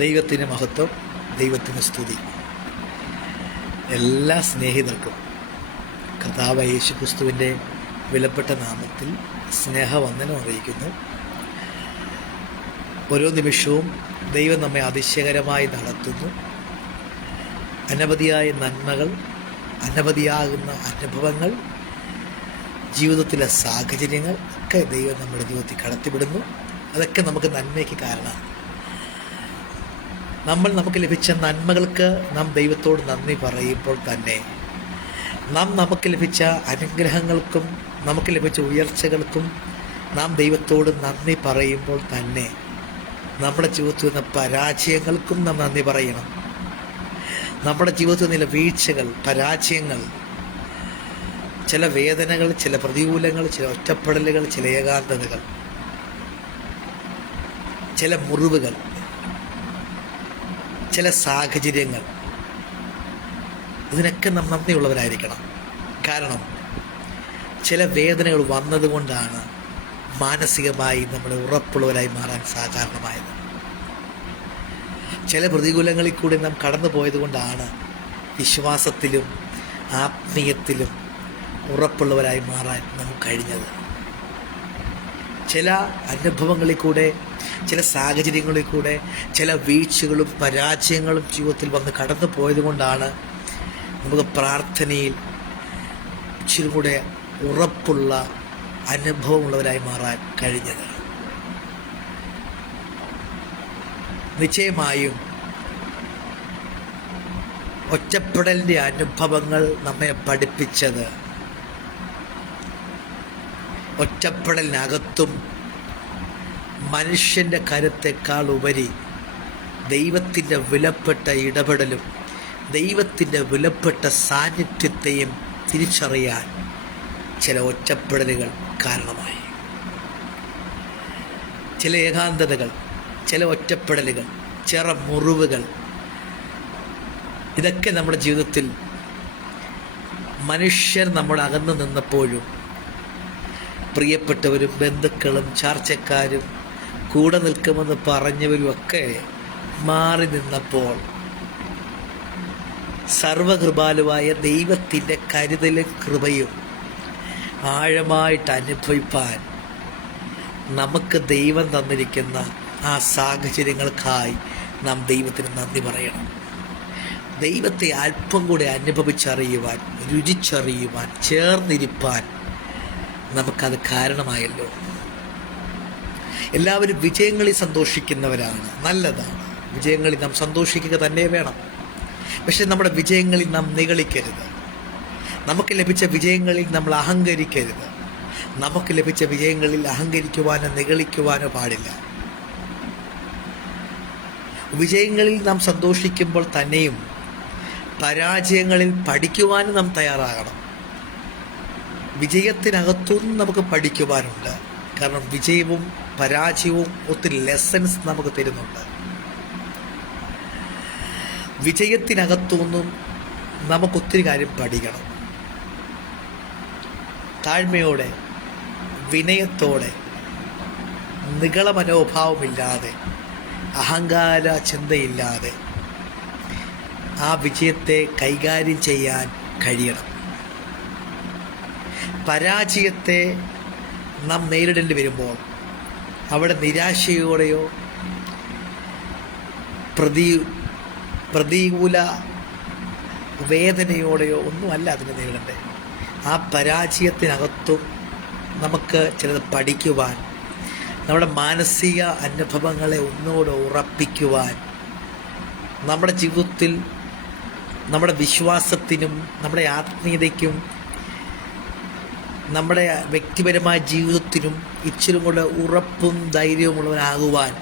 ദൈവത്തിന് മഹത്വം, ദൈവത്തിന് സ്തുതി. എല്ലാ സ്നേഹിതർക്കും കർത്താവ് യേശു ക്രിസ്തുവിൻ്റെ വിലപ്പെട്ട നാമത്തിൽ സ്നേഹവന്ദനം അറിയിക്കുന്നു. ഓരോ നിമിഷവും ദൈവം നമ്മെ അതിശയകരമായി നടത്തുന്നു. അനവധിയായ നന്മകൾ, അനവധിയാകുന്ന അനുഭവങ്ങൾ, ജീവിതത്തിലെ സാഹചര്യങ്ങൾ ഒക്കെ ദൈവം നമ്മുടെ ജീവിതത്തിൽ കടത്തിവിടുന്നു. അതൊക്കെ നമുക്ക് നന്മയ്ക്ക് കാരണമാണ്. നമുക്ക് ലഭിച്ച നന്മകൾക്ക് നാം ദൈവത്തോട് നന്ദി പറയുമ്പോൾ തന്നെ നമുക്ക് ലഭിച്ച അനുഗ്രഹങ്ങൾക്കും നമുക്ക് ലഭിച്ച ഉയർച്ചകൾക്കും നാം ദൈവത്തോട് നന്ദി പറയുമ്പോൾ തന്നെ നമ്മുടെ ജീവിതത്തിൽ നിന്ന് പരാജയങ്ങൾക്കും നാം നന്ദി പറയണം. നമ്മുടെ ജീവിതത്തിൽ നിന്നുള്ള വീഴ്ചകൾ, പരാജയങ്ങൾ, ചില വേദനകൾ, ചില പ്രതികൂലങ്ങൾ, ചില ഒറ്റപ്പെടലുകൾ, ചില ഏകാന്തതകൾ, ചില മുറിവുകൾ, ചില സാഹചര്യങ്ങൾ, ഇതിനൊക്കെ നാം നന്ദിയുള്ളവരായിരിക്കണം. കാരണം ചില വേദനകൾ വന്നതുകൊണ്ടാണ് മാനസികമായി നമ്മൾ ഉറപ്പുള്ളവരായി മാറാൻ കാരണമായത്. ചില പ്രതികൂലങ്ങളിൽ കൂടി നാം കടന്നു പോയതുകൊണ്ടാണ് വിശ്വാസത്തിലും ആത്മീയത്തിലും ഉറപ്പുള്ളവരായി മാറാൻ നമുക്ക് കഴിഞ്ഞത്. ചില അനുഭവങ്ങളിൽ കൂടെ, ചില സാഹചര്യങ്ങളിൽ കൂടെ, ചില വീഴ്ചകളും പരാജയങ്ങളും ജീവിതത്തിൽ വന്ന് കടന്നു പോയതുകൊണ്ടാണ് നമുക്ക് പ്രാർത്ഥനയിൽ ഇച്ചിരി കൂടെ ഉറപ്പുള്ള അനുഭവമുള്ളവരായി മാറാൻ കഴിഞ്ഞത്. നിശ്ചയമായും ഒറ്റപ്പെടലിൻ്റെ അനുഭവങ്ങൾ നമ്മെ പഠിപ്പിച്ചത് ഒറ്റപ്പെടലിനകത്തും മനുഷ്യൻ്റെ കരുത്തേക്കാൾ ഉപരി ദൈവത്തിൻ്റെ വിലപ്പെട്ട ഇടപെടലും ദൈവത്തിൻ്റെ വിലപ്പെട്ട സാന്നിധ്യത്തെയും തിരിച്ചറിയാൻ ചില ഒറ്റപ്പെടലുകൾ കാരണമായി. ചില ഏകാന്തതകൾ, ചില ഒറ്റപ്പെടലുകൾ, ചില മുറിവുകൾ, ഇതൊക്കെ നമ്മുടെ ജീവിതത്തിൽ മനുഷ്യർ നമ്മുടെ അകന്നു നിന്നപ്പോഴും പ്രിയപ്പെട്ടവരും ബന്ധുക്കളും ചാർച്ചക്കാരും കൂടെ നിൽക്കുമെന്ന് പറഞ്ഞവരുമൊക്കെ മാറി നിന്നപ്പോൾ സർവകൃപാലുവായ ദൈവത്തിൻ്റെ കരുതലും കൃപയും ആഴമായിട്ട് അനുഭവിപ്പാൻ നമുക്ക് ദൈവം തന്നിരിക്കുന്ന ആ സാഹചര്യങ്ങൾക്കായി നാം ദൈവത്തിന് നന്ദി പറയണം. ദൈവത്തെ അല്പം കൂടെ അനുഭവിച്ചറിയുവാൻ, രുചിച്ചറിയുവാൻ, ചേർന്നിരിപ്പാൻ നമുക്കത് കാരണമായല്ലോ. എല്ലാവരും വിജയങ്ങളിൽ സന്തോഷിക്കുന്നവരാണ്, നല്ലതാണ്. വിജയങ്ങളിൽ നാം സന്തോഷിക്കുക തന്നെ വേണം. പക്ഷെ നമ്മുടെ വിജയങ്ങളിൽ നാം നിഗളിക്കരുത്. നമുക്ക് ലഭിച്ച വിജയങ്ങളിൽ നമ്മൾ അഹങ്കരിക്കരുത്. നമുക്ക് ലഭിച്ച വിജയങ്ങളിൽ അഹങ്കരിക്കുവാനോ നിഗളിക്കുവാനോ പാടില്ല. വിജയങ്ങളിൽ നാം സന്തോഷിക്കുമ്പോൾ തന്നെയും പരാജയങ്ങളിൽ പഠിക്കുവാനും നാം തയ്യാറാകണം. വിജയത്തിനകത്തുനിന്ന് നമുക്ക് പഠിക്കുവാനുണ്ട്. കാരണം വിജയവും പരാജയവും ഒത്തിരി ലെസൺസ് നമുക്ക് തരുന്നുണ്ട്. വിജയത്തിനകത്തുനിന്നും നമുക്കൊത്തിരി കാര്യം പഠിക്കണം. താഴ്മയോടെ, വിനയത്തോടെ, നിഗള മനോഭാവമില്ലാതെ, അഹങ്കാര ചിന്തയില്ലാതെ ആ വിജയത്തെ കൈകാര്യം ചെയ്യാൻ കഴിയണം. പരാജയത്തെ നാം നേരിടേണ്ടി വരുമ്പോൾ അവിടെ നിരാശയോടെയോ പ്രതികൂല വേദനയോടെയോ ഒന്നുമല്ല അതിനെ നേരിടേണ്ടത്. ആ പരാജയത്തിനകത്തും നമുക്ക് ചിലത് പഠിക്കുവാൻ, നമ്മുടെ മാനസിക അനുഭവങ്ങളെ ഒന്നുകൂടെ ഉറപ്പിക്കുവാൻ, നമ്മുടെ ജീവിതത്തിൽ നമ്മുടെ വിശ്വാസത്തിനും നമ്മുടെ ആത്മീയതയ്ക്കും നമ്മുടെ വ്യക്തിപരമായ ജീവിതത്തിനും ഇച്ചിരി കൂടെ ഉറപ്പും ധൈര്യവുമുള്ളവനാകുവാൻ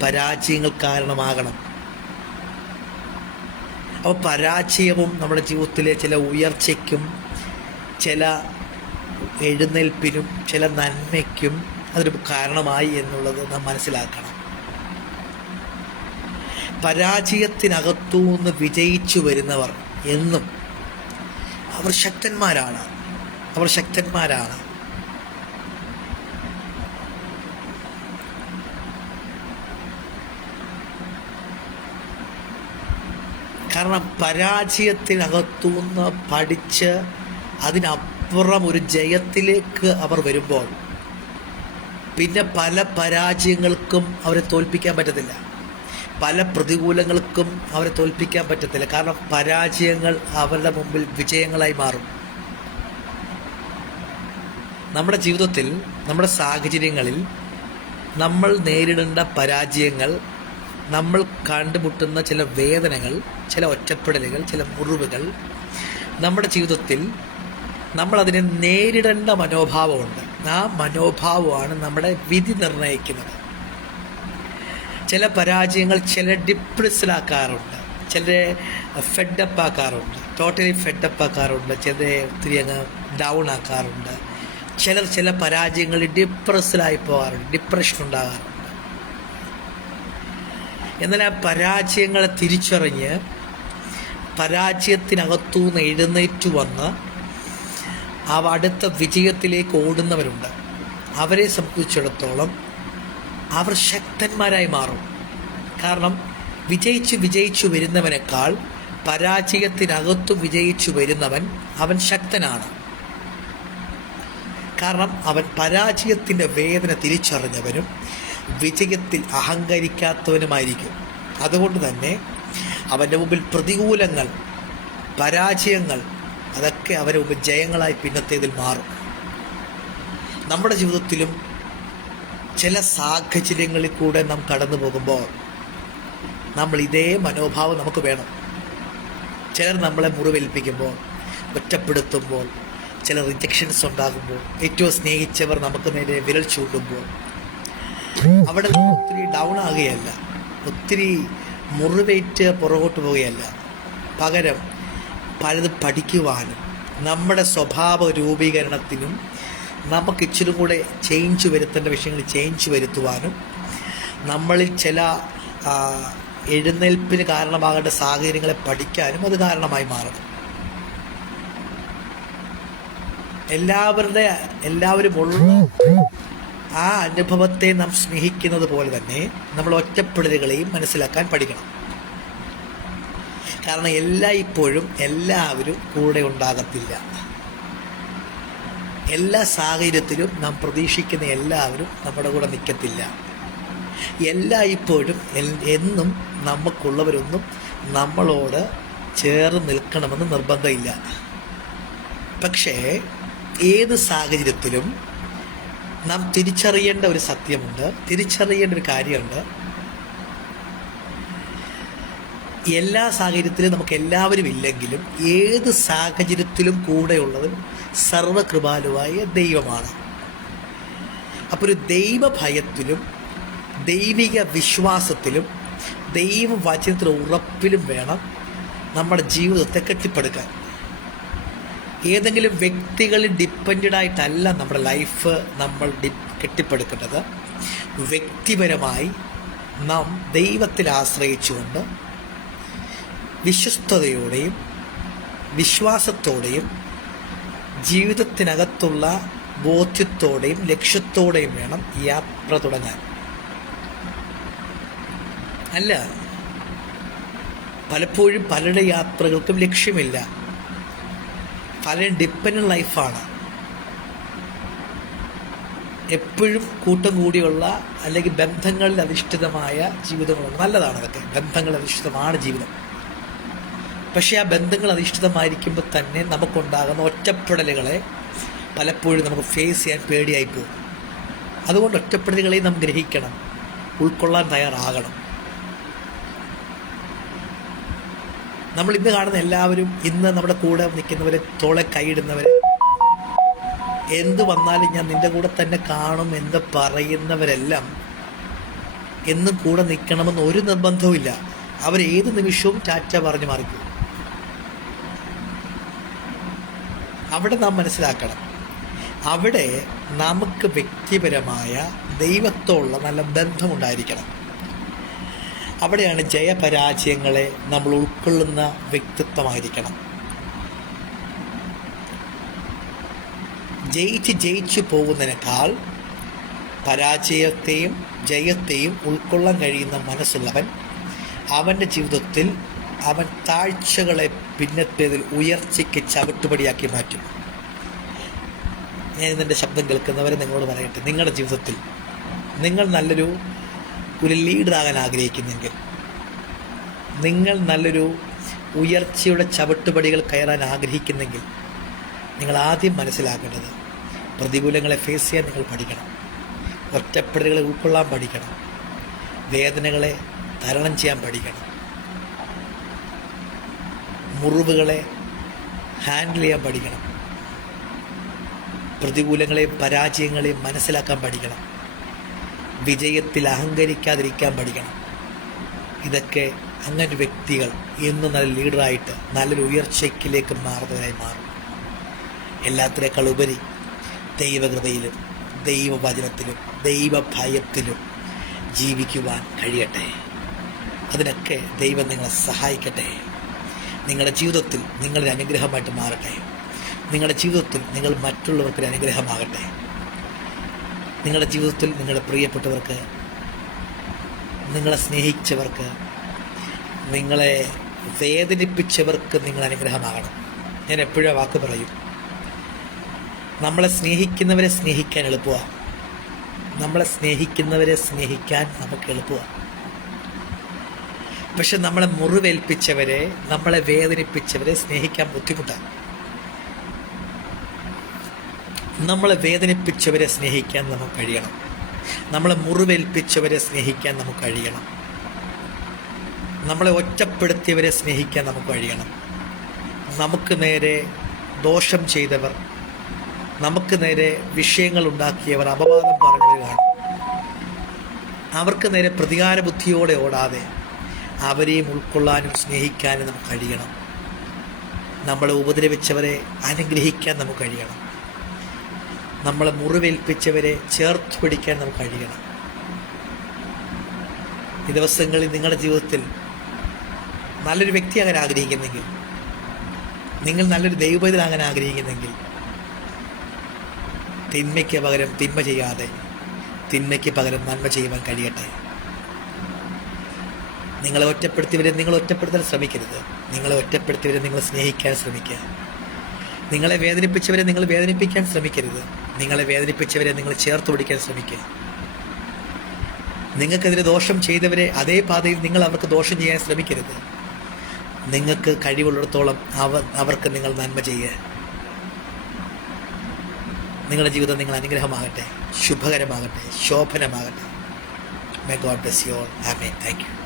പരാജയങ്ങൾ കാരണമാകണം. അപ്പോൾ പരാജയവും നമ്മുടെ ജീവിതത്തിലെ ചില ഉയർച്ചയ്ക്കും ചില എഴുന്നേൽപ്പിനും ചില നന്മയ്ക്കും അതൊരു കാരണമായി എന്നുള്ളത് നാം മനസ്സിലാക്കണം. പരാജയത്തിനകത്തുനിന്ന് വിജയിച്ചു വരുന്നവർ എന്നും അവർ ശക്തന്മാരാണ്. കാരണം പരാജയത്തിനകത്തുനിന്ന് പഠിച്ച് അതിനപ്പുറം ഒരു ജയത്തിലേക്ക് അവർ വരുമ്പോൾ പിന്നെ പല പരാജയങ്ങൾക്കും അവരെ തോൽപ്പിക്കാൻ പറ്റത്തില്ല, പല പ്രതികൂലങ്ങൾക്കും അവരെ തോൽപ്പിക്കാൻ പറ്റത്തില്ല. കാരണം പരാജയങ്ങൾ അവരുടെ മുമ്പിൽ വിജയങ്ങളായി മാറും. നമ്മുടെ ജീവിതത്തിൽ, നമ്മുടെ സാഹചര്യങ്ങളിൽ നമ്മൾ നേരിടേണ്ട പരാജയങ്ങൾ, നമ്മൾ കണ്ടുമുട്ടുന്ന ചില വേദനകൾ, ചില ഒറ്റപ്പെടലുകൾ, ചില മുറിവുകൾ, നമ്മുടെ ജീവിതത്തിൽ നമ്മളതിനെ നേരിടേണ്ട മനോഭാവമുണ്ട്. ആ മനോഭാവമാണ് നമ്മുടെ വിധി നിർണ്ണയിക്കുന്നത്. ചില പരാജയങ്ങൾ ചില ഡിപ്രസ്സിലാക്കാറുണ്ട്, ചിലരെ ഫെഡപ്പ് ആക്കാറുണ്ട്, ടോട്ടലി ഫെഡപ്പ് ആക്കാറുണ്ട്, ചിലരെ ഒത്തിരി അങ്ങ് ഡൗൺ ആക്കാറുണ്ട്. ചില പരാജയങ്ങളിൽ ഡിപ്രസ്സിലായി പോകാറുണ്ട്, ഡിപ്രഷൻ ഉണ്ടാകാറുണ്ട്. എന്നാൽ ആ പരാജയങ്ങളെ തിരിച്ചറിഞ്ഞ് പരാജയത്തിനകത്തുനിന്ന് എഴുന്നേറ്റ് വന്ന് അടുത്ത വിജയത്തിലേക്ക് ഓടുന്നവരുണ്ട്. അവരെ സംബന്ധിച്ചിടത്തോളം അവർ ശക്തന്മാരായി മാറും. കാരണം വിജയിച്ചു വരുന്നവനേക്കാൾ പരാജയത്തിനകത്തു വിജയിച്ചു വരുന്നവൻ അവൻ ശക്തനാണ്. കാരണം അവൻ പരാജയത്തിൻ്റെ വേദന തിരിച്ചറിഞ്ഞവനും വിജയത്തിൽ അഹങ്കരിക്കാത്തവനുമായിരിക്കും. അതുകൊണ്ട് തന്നെ അവൻ്റെ മുമ്പിൽ പ്രതികൂലങ്ങൾ, പരാജയങ്ങൾ, അതൊക്കെ അവരുടെ മുമ്പിൽ ജയങ്ങളായി പിന്നത്തേതിൽ മാറും. നമ്മുടെ ജീവിതത്തിലും ചില സാഹചര്യങ്ങളിൽ കൂടെ നാം കടന്നു പോകുമ്പോൾ നമ്മൾ ഇതേ മനോഭാവം നമുക്ക് വേണം. ചിലർ നമ്മളെ മുറിവേൽപ്പിക്കുമ്പോൾ, ഒറ്റപ്പെടുത്തുമ്പോൾ, ചില റിജക്ഷൻസ് ഉണ്ടാകുമ്പോൾ, ഏറ്റവും സ്നേഹിച്ചവർ നമുക്ക് നേരെ വിരൽ ചൂണ്ടുമ്പോൾ അവിടെ ഒത്തിരി ഡൗൺ ആകുകയല്ല, ഒത്തിരി മുറിവേറ്റ് പുറകോട്ട് പോവുകയല്ല. പകരം പലതും പഠിക്കുവാനും നമ്മുടെ സ്വഭാവ രൂപീകരണത്തിനും നമുക്ക് ഇച്ചിരി കൂടെ ചേഞ്ച് വരുത്തേണ്ട വിഷയങ്ങളിൽ ചേഞ്ച് വരുത്തുവാനും നമ്മളിൽ ചില എഴുന്നേൽപ്പിന് കാരണമാകേണ്ട സാഹചര്യങ്ങളെ പഠിക്കാനും അത് കാരണമായി മാറും. എല്ലാവരും ഉള്ള ആ അനുഭവത്തെ നാം സ്നേഹിക്കുന്നത് പോലെ തന്നെ നമ്മൾ ഒറ്റപ്പെടലുകളെയും മനസ്സിലാക്കാൻ പഠിക്കണം. കാരണം ഇപ്പോഴും എല്ലാവരും കൂടെ ഉണ്ടാകത്തില്ല. എല്ലാ സാഹചര്യത്തിലും നാം പ്രതീക്ഷിക്കുന്ന എല്ലാവരും നമ്മുടെ കൂടെ നിൽക്കത്തില്ല. ഇപ്പോഴും എന്നും നമുക്കുള്ളവരൊന്നും നമ്മളോട് ചേർന്ന് നിൽക്കണമെന്ന് നിർബന്ധമില്ല. പക്ഷേ ഏത് സാഹചര്യത്തിലും നാം തിരിച്ചറിയേണ്ട ഒരു സത്യമുണ്ട്, തിരിച്ചറിയേണ്ട ഒരു കാര്യമുണ്ട്. എല്ലാ സാഹചര്യത്തിലും നമുക്ക് എല്ലാവരും ഇല്ലെങ്കിലും ഏത് സാഹചര്യത്തിലും കൂടെയുള്ളവൻ സർവകൃപാലുവായ ദൈവമാണ്. അപ്പോൾ ഒരു ദൈവഭയത്തിലും ദൈവിക വിശ്വാസത്തിലും ദൈവവചനത്തിൽ ഉറപ്പിലും വേണം നമ്മുടെ ജീവിതത്തെ കെട്ടിപ്പടുക്കാൻ. ഏതെങ്കിലും വ്യക്തികളിൽ ഡിപ്പെൻഡഡ് ആയിട്ടല്ല നമ്മുടെ ലൈഫ് നമ്മൾ കെട്ടിപ്പടുക്കേണ്ടത്. വ്യക്തിപരമായി നാം ദൈവത്തിൽ ആശ്രയിച്ചുകൊണ്ട് വിശ്വസ്തയോടെയും വിശ്വാസത്തോടെയും ജീവിതത്തിനകത്തുള്ള ബോധ്യത്തോടെയും ലക്ഷ്യത്തോടെയും വേണം യാത്ര തുടങ്ങാൻ. അല്ല, പലപ്പോഴും പലരുടെ യാത്രകൾക്കും ലക്ഷ്യമില്ല, പലരും ഡിപ്പെൻഡൻ്റ് ലൈഫാണ്. എപ്പോഴും കൂട്ടം കൂടിയുള്ള അല്ലെങ്കിൽ ബന്ധങ്ങളിൽ അധിഷ്ഠിതമായ ജീവിതങ്ങളുണ്ട്. നല്ലതാണ്, അതൊക്കെ ബന്ധങ്ങൾ അധിഷ്ഠിതമാണ് ജീവിതം. പക്ഷേ ആ ബന്ധങ്ങൾ അധിഷ്ഠിതമായിരിക്കുമ്പോൾ തന്നെ നമുക്കുണ്ടാകുന്ന ഒറ്റപ്പെടലുകളെ പലപ്പോഴും നമുക്ക് ഫേസ് ചെയ്യാൻ പേടിയായി പോകും. അതുകൊണ്ട് ഒറ്റപ്പെടലുകളെ നാം ഗ്രഹിക്കണം, ഉൾക്കൊള്ളാൻ തയ്യാറാകണം. നമ്മൾ ഇന്ന് കാണുന്ന എല്ലാവരും, ഇന്ന് നമ്മുടെ കൂടെ നിൽക്കുന്നവരെ, തോളെ കൈയിടുന്നവരെ, എന്ത് വന്നാലും ഞാൻ നിൻ്റെ കൂടെ തന്നെ കാണും എന്ന് പറയുന്നവരെല്ലാം എന്നും കൂടെ നിൽക്കണമെന്ന് ഒരു നിർബന്ധവും. അവരേത് നിമിഷവും ടാറ്റ പറഞ്ഞ് മാറിപ്പോകും. അവിടെ നാം മനസ്സിലാക്കണം, അവിടെ നമുക്ക് വ്യക്തിപരമായ ദൈവത്തോടുള്ള നല്ല ബന്ധമുണ്ടായിരിക്കണം. അവിടെയാണ് ജയപരാജയങ്ങളെ നമ്മൾ ഉൾക്കൊള്ളുന്ന വ്യക്തിത്വമായിരിക്കണം. ജയിച്ചു പോകുന്നതിനേക്കാൾ പരാജയത്തെയും ജയത്തെയും ഉൾക്കൊള്ളാൻ കഴിയുന്ന മനസ്സുള്ളവൻ അവൻ്റെ ജീവിതത്തിൽ അവൻ താഴ്ചകളെ പിന്നത്തേതിൽ ഉയർച്ചയ്ക്ക് ചവിട്ടുപടിയാക്കി മാറ്റും. ഞാൻ ഇതിൻ്റെ ശബ്ദം കേൾക്കുന്നവരെ നിങ്ങളോട് പറയട്ടെ, നിങ്ങളുടെ ജീവിതത്തിൽ നിങ്ങൾ നല്ലൊരു ലീഡറാകാൻ ആഗ്രഹിക്കുന്നെങ്കിൽ, നിങ്ങൾ നല്ലൊരു ഉയർച്ചയുടെ ചവിട്ടുപടികൾ കയറാൻ ആഗ്രഹിക്കുന്നെങ്കിൽ, നിങ്ങൾ ആദ്യം മനസ്സിലാക്കേണ്ടത് പ്രതികൂലങ്ങളെ ഫേസ് ചെയ്യാൻ നിങ്ങൾ പഠിക്കണം, ഒറ്റപ്പെടലുകളെ ഉൾക്കൊള്ളാൻ പഠിക്കണം, വേദനകളെ തരണം ചെയ്യാൻ പഠിക്കണം, മുറിവുകളെ ഹാൻഡിൽ ചെയ്യാൻ പഠിക്കണം, പ്രതികൂലങ്ങളെയും പരാജയങ്ങളെയും മനസ്സിലാക്കാൻ പഠിക്കണം, വിജയത്തിൽ അഹങ്കരിക്കാതിരിക്കാൻ പഠിക്കണം. ഇതൊക്കെ അങ്ങനെ വ്യക്തികൾ എന്നും നല്ല ലീഡറായിട്ട് നല്ലൊരു ഉയർച്ചയ്ക്കിലേക്ക് മാറുന്നവരായി മാറും. എല്ലാത്തിനേക്കാൾ ഉപരി ദൈവകൃപയിലും ദൈവവചനത്തിലും ദൈവഭയത്തിലും ജീവിക്കുവാൻ കഴിയട്ടെ. അതിനൊക്കെ ദൈവം നിങ്ങളെ സഹായിക്കട്ടെ. നിങ്ങളുടെ ജീവിതത്തിൽ നിങ്ങളൊരു അനുഗ്രഹമായിട്ട് മാറട്ടെ. നിങ്ങളുടെ ജീവിതത്തിൽ നിങ്ങൾ മറ്റുള്ളവർക്കൊരു അനുഗ്രഹമാകട്ടെ. നിങ്ങളുടെ ജീവിതത്തിൽ നിങ്ങളുടെ പ്രിയപ്പെട്ടവർക്ക്, നിങ്ങളെ സ്നേഹിച്ചവർക്ക്, നിങ്ങളെ വേദനിപ്പിച്ചവർക്ക് നിങ്ങൾ അനുഗ്രഹമാകണം. ഞാൻ എപ്പോഴും വാക്ക് പറയും, നമ്മളെ സ്നേഹിക്കുന്നവരെ സ്നേഹിക്കാൻ എളുപ്പമാണ്. നമ്മളെ സ്നേഹിക്കുന്നവരെ സ്നേഹിക്കാൻ നമുക്ക് എളുപ്പമാണ്. പക്ഷെ നമ്മളെ മുറിവേൽപ്പിച്ചവരെ, നമ്മളെ വേദനിപ്പിച്ചവരെ സ്നേഹിക്കാൻ ബുദ്ധിമുട്ടാണ്. നമ്മളെ വേദനിപ്പിച്ചവരെ സ്നേഹിക്കാൻ നമുക്ക് കഴിയണം. നമ്മളെ മുറിവേൽപ്പിച്ചവരെ സ്നേഹിക്കാൻ നമുക്ക് കഴിയണം. നമ്മളെ ഒറ്റപ്പെടുത്തിയവരെ സ്നേഹിക്കാൻ നമുക്ക് കഴിയണം. നമുക്ക് നേരെ ദോഷം ചെയ്തവർ, നമുക്ക് നേരെ വിഷയങ്ങൾ ഉണ്ടാക്കിയവർ, അപവാദം പറഞ്ഞവർ കാണും. അവർക്ക് നേരെ പ്രതികാര ബുദ്ധിയോടെ ഓടാതെ അവരെയും ഉൾക്കൊള്ളാനും സ്നേഹിക്കാനും നമുക്ക് കഴിയണം. നമ്മളെ ഉപദ്രവിച്ചവരെ അനുഗ്രഹിക്കാൻ നമുക്ക് കഴിയണം. നമ്മളെ മുറിവേൽപ്പിച്ചവരെ ചേർത്ത് പിടിക്കാൻ നമുക്ക് കഴിയണം. ഈ ദിവസങ്ങളിൽ നിങ്ങളുടെ ജീവിതത്തിൽ നല്ലൊരു വ്യക്തിയാകാൻ ആഗ്രഹിക്കുന്നെങ്കിൽ, നിങ്ങൾ നല്ലൊരു ദൈവപൈതലാകാൻ ആഗ്രഹിക്കുന്നെങ്കിൽ, തിന്മയ്ക്ക് പകരം തിന്മ ചെയ്യാതെ തിന്മയ്ക്ക് പകരം നന്മ ചെയ്യുവാൻ കഴിയട്ടെ. നിങ്ങളെ ഒറ്റപ്പെടുത്തിയവരെ നിങ്ങൾ ഒറ്റപ്പെടുത്താൻ ശ്രമിക്കരുത്. നിങ്ങളെ ഒറ്റപ്പെടുത്തിയവരെ നിങ്ങൾ സ്നേഹിക്കാൻ ശ്രമിക്കുക. നിങ്ങളെ വേദനിപ്പിച്ചവരെ നിങ്ങൾ വേദനിപ്പിക്കാൻ ശ്രമിക്കരുത്. നിങ്ങളെ വേദനിപ്പിച്ചവരെ നിങ്ങൾ ചേർത്ത് പിടിക്കാൻ ശ്രമിക്കുക. നിങ്ങൾക്കെതിരെ ദോഷം ചെയ്തവരെ അതേ പാതയിൽ നിങ്ങൾ അവർക്ക് ദോഷം ചെയ്യാൻ ശ്രമിക്കരുത്. നിങ്ങൾക്ക് കഴിവുള്ളിടത്തോളം അവർക്ക് നിങ്ങൾ നന്മ ചെയ്യുക. നിങ്ങളുടെ ജീവിതം നിങ്ങൾ അനുഗ്രഹമാകട്ടെ, ശുഭകരമാകട്ടെ, ശോഭനമാകട്ടെ. May God bless you all. Amen. Thank you.